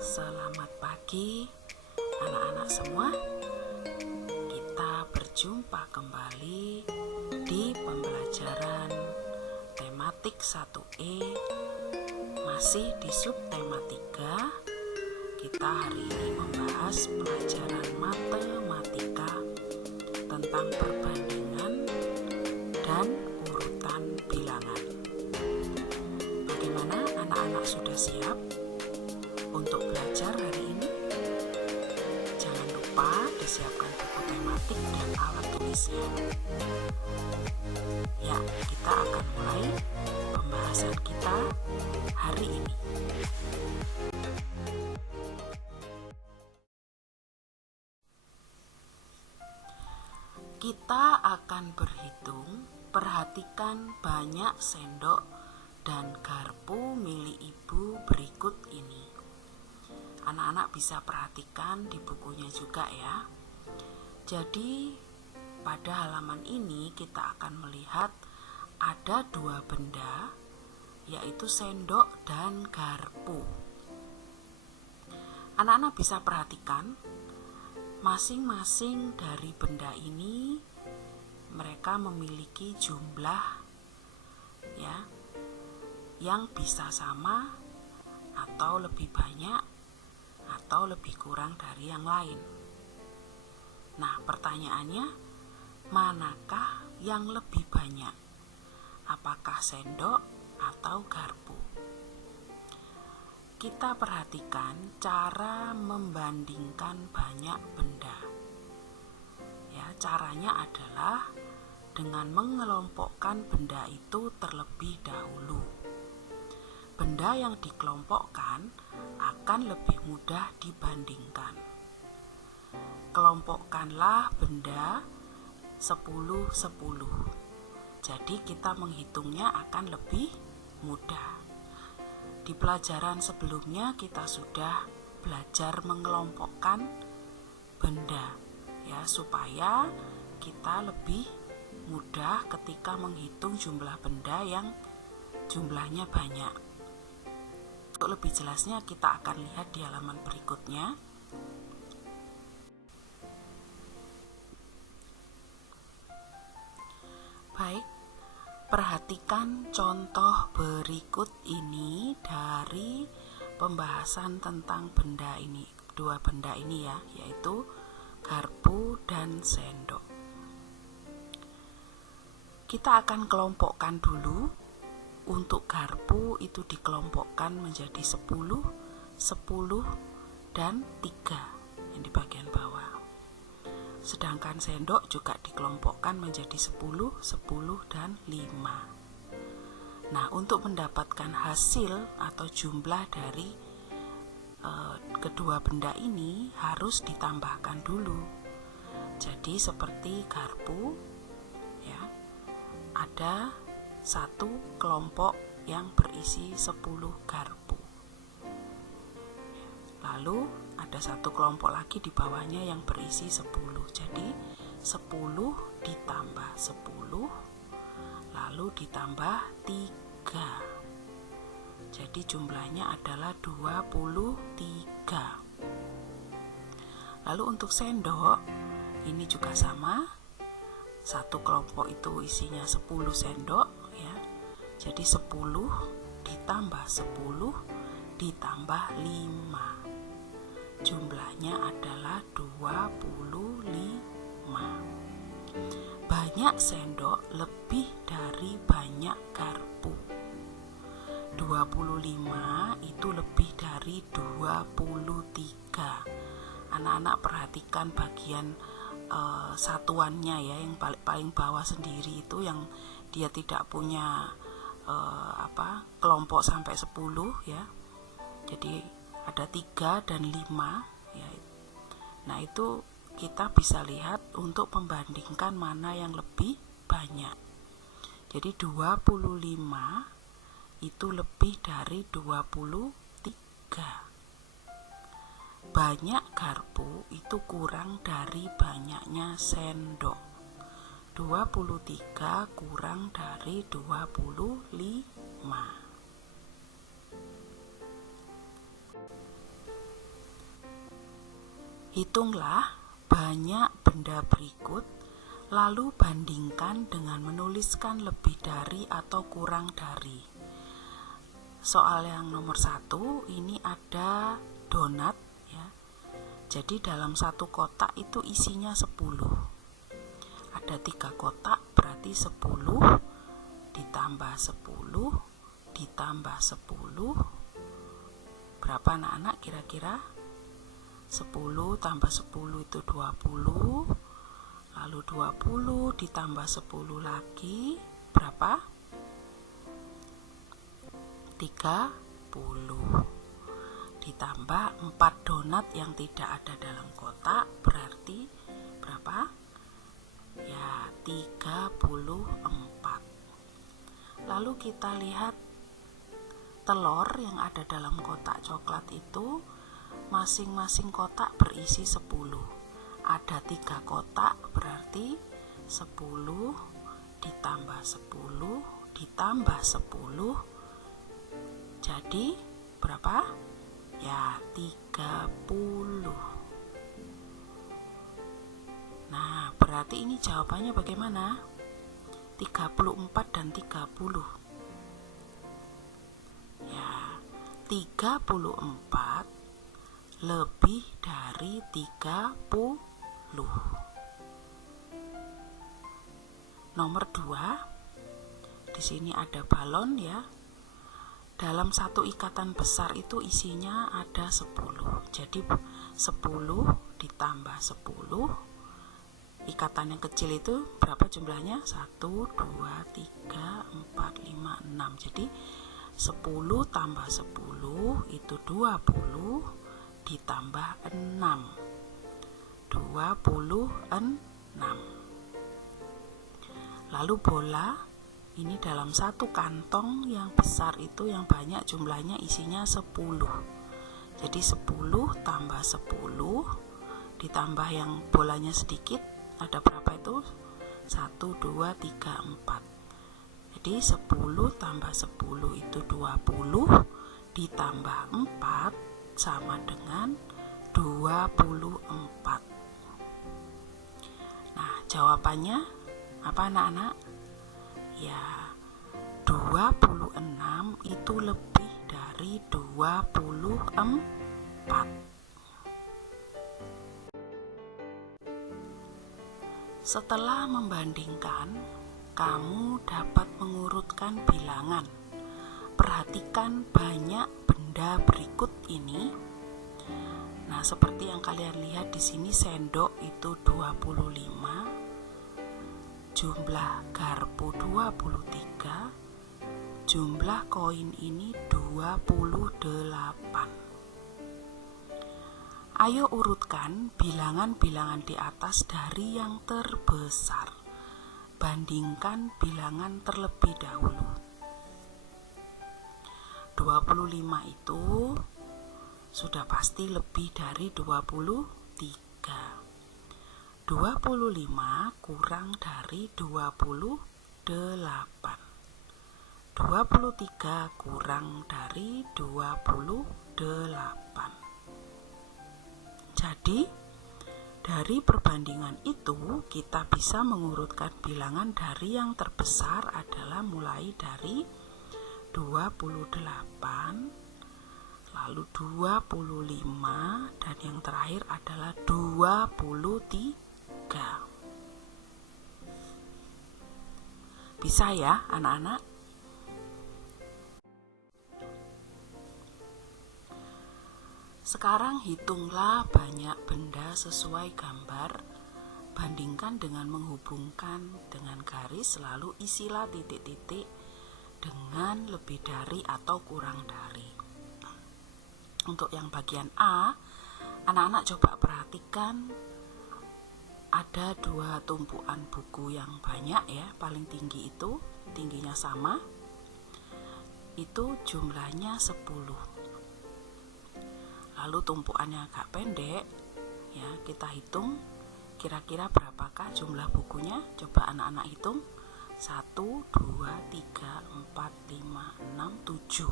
Selamat pagi anak-anak semua. Kita berjumpa kembali di pembelajaran tematik 1E, masih di subtema 3. Kita hari ini membahas pelajaran matematika tentang perbandingan dan urutan bilangan. Bagaimana anak-anak sudah siap untuk belajar hari ini? Jangan lupa disiapkan buku tematik dan alat tulisnya. Ya, kita akan mulai pembahasan kita hari ini. Kita akan berhitung. Perhatikan banyak sendok dan garpu milik ibu berikut ini. Anak-anak bisa perhatikan di bukunya juga ya. Jadi pada halaman ini kita akan melihat ada dua benda, yaitu sendok dan garpu. Anak-anak bisa perhatikan masing-masing dari benda ini mereka memiliki jumlah ya yang bisa sama atau lebih banyak atau lebih kurang dari yang lain. Nah, pertanyaannya, manakah yang lebih banyak? Apakah sendok atau garpu? Kita perhatikan cara membandingkan banyak benda. Ya, caranya adalah dengan mengelompokkan benda itu terlebih dahulu. Benda yang dikelompokkan akan lebih mudah dibandingkan. Kelompokkanlah benda 10-10. Jadi kita menghitungnya akan lebih mudah. Di pelajaran sebelumnya kita sudah belajar mengelompokkan benda ya, supaya kita lebih mudah ketika menghitung jumlah benda yang jumlahnya banyak. Untuk lebih jelasnya kita akan lihat di halaman berikutnya. Baik, perhatikan contoh berikut ini dari pembahasan tentang benda ini, dua benda ini ya, yaitu garpu dan sendok. Kita akan kelompokkan dulu. Untuk garpu itu dikelompokkan menjadi 10, 10, dan 3 yang di bagian bawah. Sedangkan sendok juga dikelompokkan menjadi 10, 10, dan 5. Nah, untuk mendapatkan hasil atau jumlah dari kedua benda ini harus ditambahkan dulu. Jadi seperti garpu ya, ada satu kelompok yang berisi 10 garpu. Lalu ada satu kelompok lagi di bawahnya yang berisi 10. Jadi 10 ditambah 10 lalu ditambah 3. Jadi jumlahnya adalah 23. Lalu untuk sendok ini juga sama. Satu kelompok itu isinya 10 sendok ya. Jadi 10 ditambah 10 ditambah 5. Jumlahnya adalah 25. Banyak sendok lebih dari banyak garpu. 25 itu lebih dari 23. Anak-anak perhatikan bagian satuannya ya, yang paling bawah sendiri itu yang dia tidak punya kelompok sampai 10 ya. Jadi ada 3 dan 5 ya. Nah, itu kita bisa lihat untuk membandingkan mana yang lebih banyak. Jadi 25 itu lebih dari 23. Banyak garpu itu kurang dari banyaknya sendok. 23 kurang dari 25. Hitunglah banyak benda berikut, lalu bandingkan dengan menuliskan lebih dari atau kurang dari. Soal yang nomor 1 ini ada donat ya. Jadi dalam satu kotak itu isinya 10. Ada 3 kotak berarti 10 ditambah 10 ditambah 10. Berapa anak-anak kira-kira? 10 tambah 10 itu 20. Lalu 20 ditambah 10 lagi berapa? 30. Ditambah 4 donat yang tidak ada dalam kotak berarti berapa? Ya, 34. Lalu kita lihat telur yang ada dalam kotak coklat itu, masing-masing kotak berisi 10. Ada 3 kotak berarti 10 ditambah 10 ditambah 10 jadi berapa? Ya, 30. Nah, berarti ini jawabannya bagaimana? 34 dan 30. Ya, 34 lebih dari 30. Nomor 2. Di sini ada balon ya. Dalam satu ikatan besar itu isinya ada 10. Jadi 10 ditambah 10. Ikatan yang kecil itu berapa jumlahnya? 1, 2, 3, 4, 5, 6. Jadi 10 tambah 10 itu 20 ditambah 6. 26. Lalu bola ini dalam satu kantong yang besar itu yang banyak jumlahnya isinya 10. Jadi 10 tambah 10 ditambah yang bolanya sedikit ada berapa itu? 1, 2, 3, 4. Jadi 10 tambah 10 itu 20 ditambah 4 sama dengan 24. Nah, jawabannya apa anak-anak? Ya, 26 itu lebih dari 24. Setelah membandingkan, kamu dapat mengurutkan bilangan. Perhatikan banyak benda berikut ini. Nah, seperti yang kalian lihat di sini sendok itu 25, jumlah garpu 23, jumlah koin ini 28. Ayo urutkan bilangan-bilangan di atas dari yang terbesar. Bandingkan bilangan terlebih dahulu. 25 itu sudah pasti lebih dari 23. 25 kurang dari 28. 23 kurang dari 28. Jadi, dari perbandingan itu kita bisa mengurutkan bilangan dari yang terbesar adalah mulai dari 28, lalu 25, dan yang terakhir adalah 23. Bisa ya anak-anak? Sekarang hitunglah banyak benda sesuai gambar. Bandingkan dengan menghubungkan dengan garis, lalu isilah titik-titik dengan lebih dari atau kurang dari. Untuk yang bagian A, anak-anak coba perhatikan ada 2 tumpukan buku yang banyak ya, paling tinggi itu, tingginya sama, itu jumlahnya 10. Lalu tumpukannya agak pendek ya, kita hitung kira-kira berapakah jumlah bukunya. Coba anak-anak hitung. 1, 2, 3, 4, 5, 6, 7.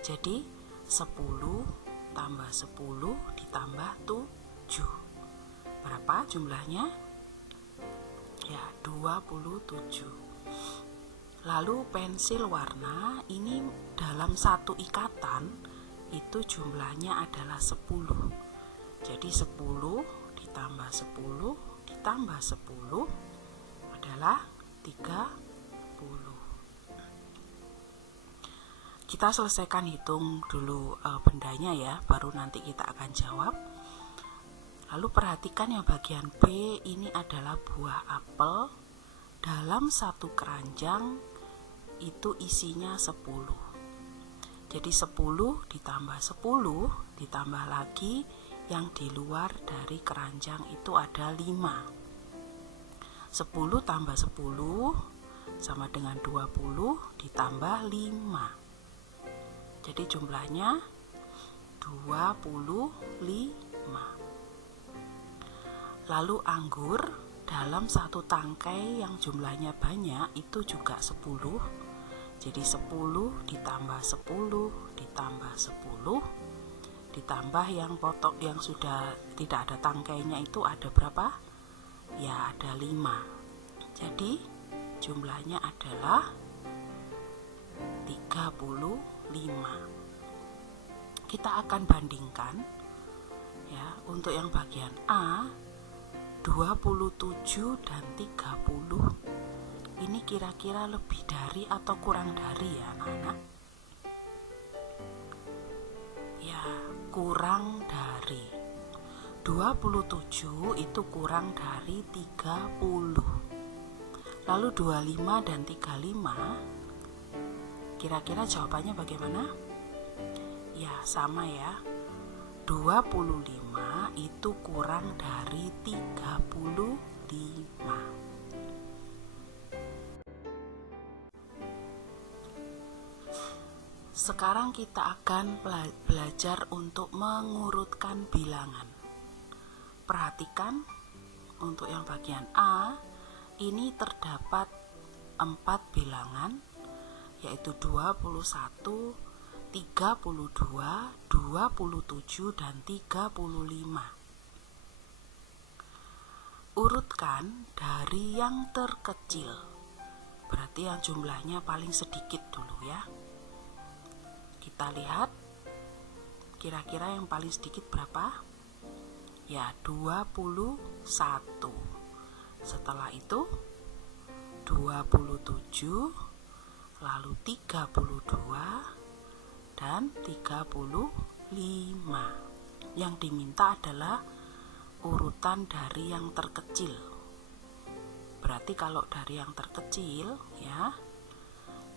Jadi 10 tambah 10 ditambah 7. Berapa jumlahnya? Ya, 27. Lalu pensil warna ini dalam satu ikatan itu jumlahnya adalah 10. Jadi 10 ditambah 10 ditambah 10 adalah 30. Kita selesaikan hitung dulu bendanya ya, baru nanti kita akan jawab. Lalu perhatikan yang bagian B, ini adalah buah apel dalam satu keranjang itu isinya 10. Jadi 10 ditambah 10 ditambah lagi yang di luar dari keranjang itu ada 5. 10 tambah 10 sama dengan 20 ditambah 5. Jadi jumlahnya 25. Lalu anggur dalam satu tangkai yang jumlahnya banyak itu juga 10. Jadi 10 ditambah 10 ditambah 10 ditambah yang potok yang sudah tidak ada tangkainya itu ada berapa? Ya, ada 5. Jadi jumlahnya adalah 35. Kita akan bandingkan ya, untuk yang bagian A 27 dan 30 ini kira-kira lebih dari atau kurang dari ya anak-anak? Ya, kurang dari. 27 itu kurang dari 30. Lalu 25 dan 35 kira-kira jawabannya bagaimana? Ya, sama ya. 25 itu kurang dari 35. Sekarang kita akan belajar untuk mengurutkan bilangan. Perhatikan untuk yang bagian A, ini terdapat 4 bilangan, yaitu 21, 32, 27, dan 35. Urutkan dari yang terkecil, berarti yang jumlahnya paling sedikit dulu ya. Kita lihat kira-kira yang paling sedikit berapa? Ya, 21. Setelah itu 27, lalu 32 dan 35. Yang diminta adalah urutan dari yang terkecil. Berarti kalau dari yang terkecil ya,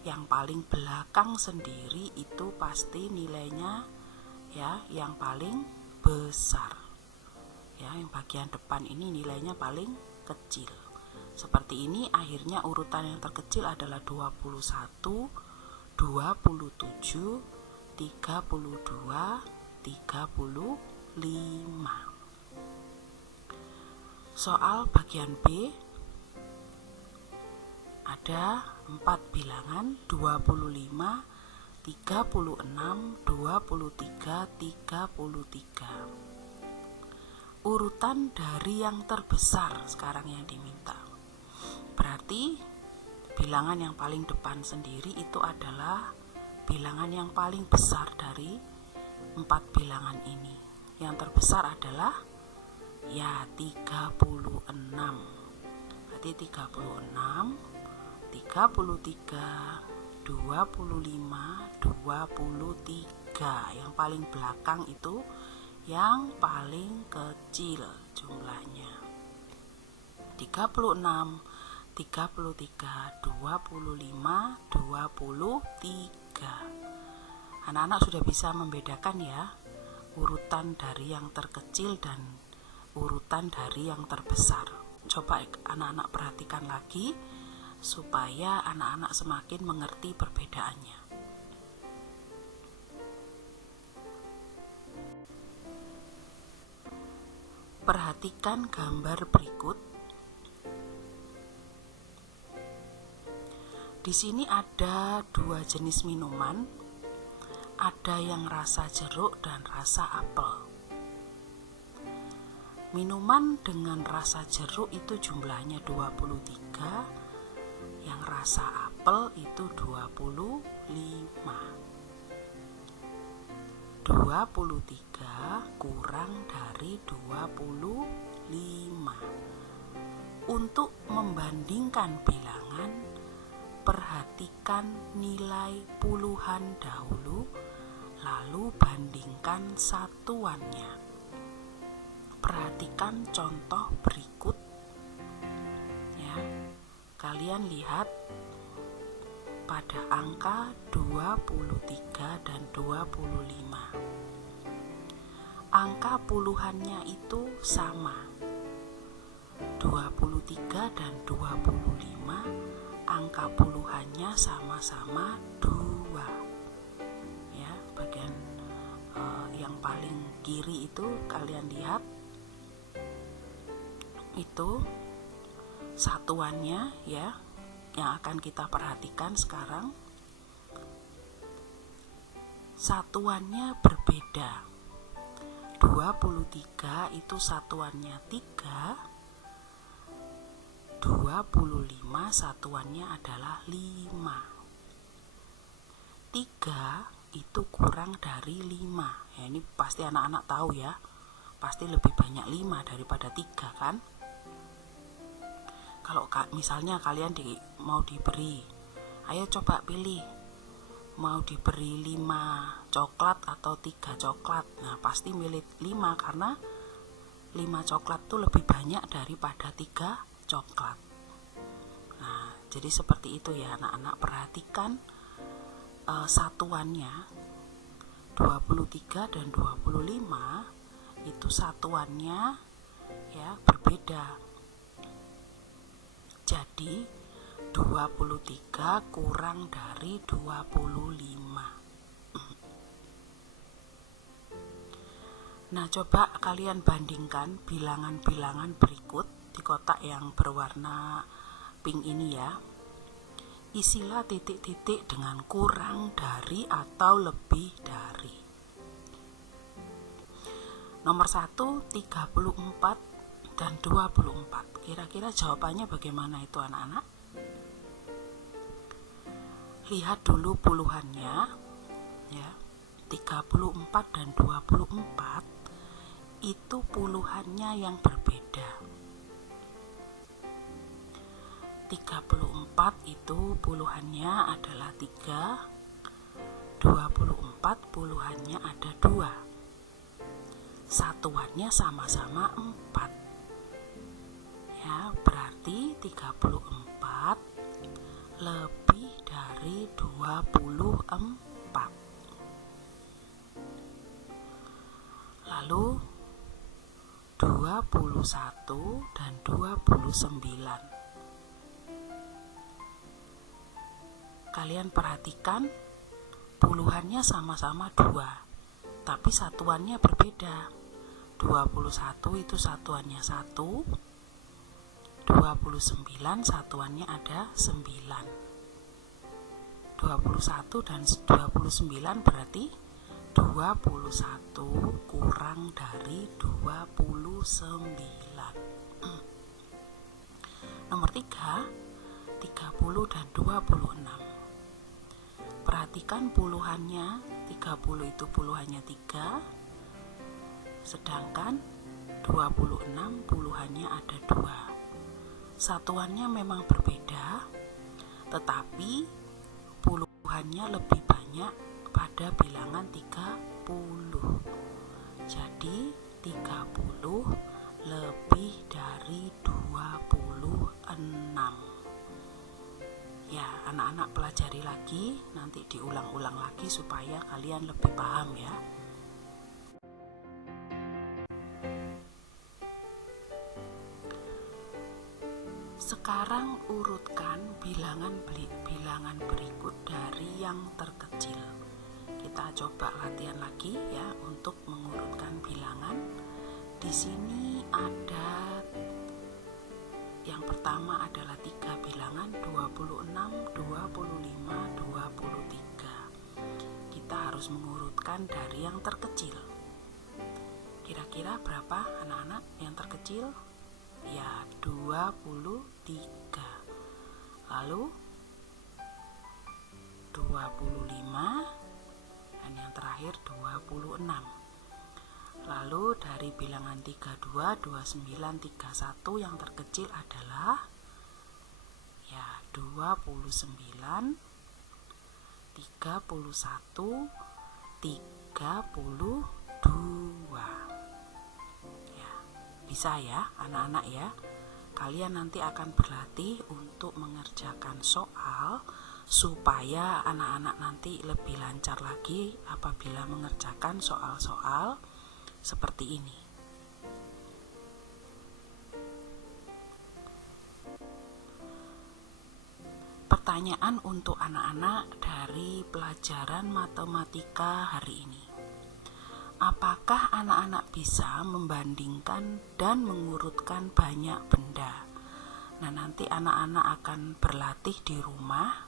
yang paling belakang sendiri itu pasti nilainya ya yang paling besar. Ya, yang bagian depan ini nilainya paling kecil. Seperti ini, akhirnya urutan yang terkecil adalah 21, 27, 32, 35. Soal bagian B ada 4 bilangan, 25, 36, 23, 33. Urutan dari yang terbesar sekarang yang diminta. Berarti bilangan yang paling depan sendiri itu adalah bilangan yang paling besar dari 4 bilangan ini. Yang terbesar adalah ya 36. Berarti 36, 33, 25, 23. Yang paling belakang itu yang paling kecil jumlahnya. 36, 33, 25, 23. Anak-anak sudah bisa membedakan ya urutan dari yang terkecil dan urutan dari yang terbesar. Coba anak-anak perhatikan lagi supaya anak-anak semakin mengerti perbedaannya. Perhatikan gambar berikut. Di sini ada 2 jenis minuman. Ada yang rasa jeruk dan rasa apel. Minuman dengan rasa jeruk itu jumlahnya 23, yang rasa apel itu 25. 23 kurang dari 25. Untuk membandingkan bilangan, perhatikan nilai puluhan dahulu, lalu bandingkan satuannya. Perhatikan contoh berikut ya. Kalian lihat pada angka 23 dan 25. Angka puluhannya itu sama. 23 dan 25, angka puluhannya sama-sama 2. Ya, bagian yang paling kiri itu kalian lihat, itu satuannya ya, yang akan kita perhatikan sekarang. Satuannya berbeda. 23 itu satuannya 3, 25 satuannya adalah 5. 3 itu kurang dari 5. Ya, ini pasti anak-anak tahu ya. Pasti lebih banyak 5 daripada 3 kan? Kalau misalnya kalian mau diberi, ayo coba pilih, mau diberi 5 coklat atau 3 coklat. Nah, pasti milih 5 karena 5 coklat itu lebih banyak daripada 3 coklat. Nah, jadi seperti itu ya anak-anak, perhatikan satuannya 23 dan 25 itu satuannya ya berbeda. Jadi 23 kurang dari 25. Nah, coba kalian bandingkan bilangan-bilangan berikut di kotak yang berwarna pink ini ya. Isilah titik-titik dengan kurang dari atau lebih dari. Nomor 1, 34 dan 24. Kira-kira jawabannya bagaimana itu anak-anak? Lihat dulu puluhannya ya. 34 dan 24 itu puluhannya yang berbeda. 34 itu puluhannya adalah 3, 24 puluhannya ada 2. Satuannya sama-sama 4. Ya, berarti 34 lebih dari 24. Lalu 21 dan 29. Kalian perhatikan puluhannya sama-sama 2, tapi satuannya berbeda. 21 itu satuannya 1, 29 satuannya ada 9. 21 dan 29 berarti 21 kurang dari 29. Nomor 3, 30 dan 26. Perhatikan puluhannya, 30 itu puluhannya 3, sedangkan 26 puluhannya ada 2. Satuannya memang berbeda, tetapi puluhannya lebih banyak pada bilangan 30. Jadi 30 lebih dari 26. Ya, anak-anak pelajari lagi, nanti diulang-ulang lagi supaya kalian lebih paham ya. Sekarang urutkan bilangan berikut dari yang terkecil. Kita coba latihan lagi ya untuk mengurutkan bilangan. Di sini ada yang pertama adalah 3 bilangan 26, 25, 23. Kita harus mengurutkan dari yang terkecil. Kira-kira berapa anak-anak yang terkecil? Ya, 23. Lalu 25, dan yang terakhir 26. Lalu dari bilangan 32, 29, 31 yang terkecil adalah ya 29, 31, 32. Ya, bisa ya anak-anak ya. Kalian nanti akan berlatih untuk mengerjakan soal supaya anak-anak nanti lebih lancar lagi apabila mengerjakan soal-soal seperti ini. Pertanyaan untuk anak-anak dari pelajaran matematika hari ini. Apakah anak-anak bisa membandingkan dan mengurutkan banyak benda? Nah, nanti anak-anak akan berlatih di rumah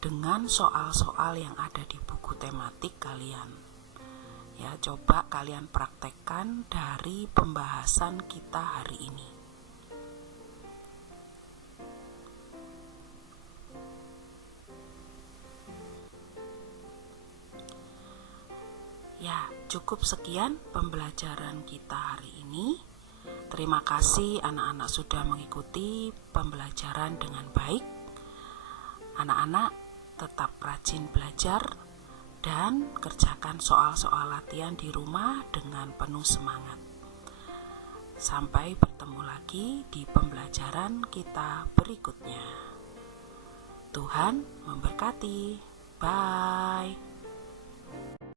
dengan soal-soal yang ada di buku tematik kalian. Ya, coba kalian praktekkan dari pembahasan kita hari ini. Ya, cukup sekian pembelajaran kita hari ini. Terima kasih anak-anak sudah mengikuti pembelajaran dengan baik. Anak-anak tetap rajin belajar dan kerjakan soal-soal latihan di rumah dengan penuh semangat. Sampai bertemu lagi di pembelajaran kita berikutnya. Tuhan memberkati. Bye.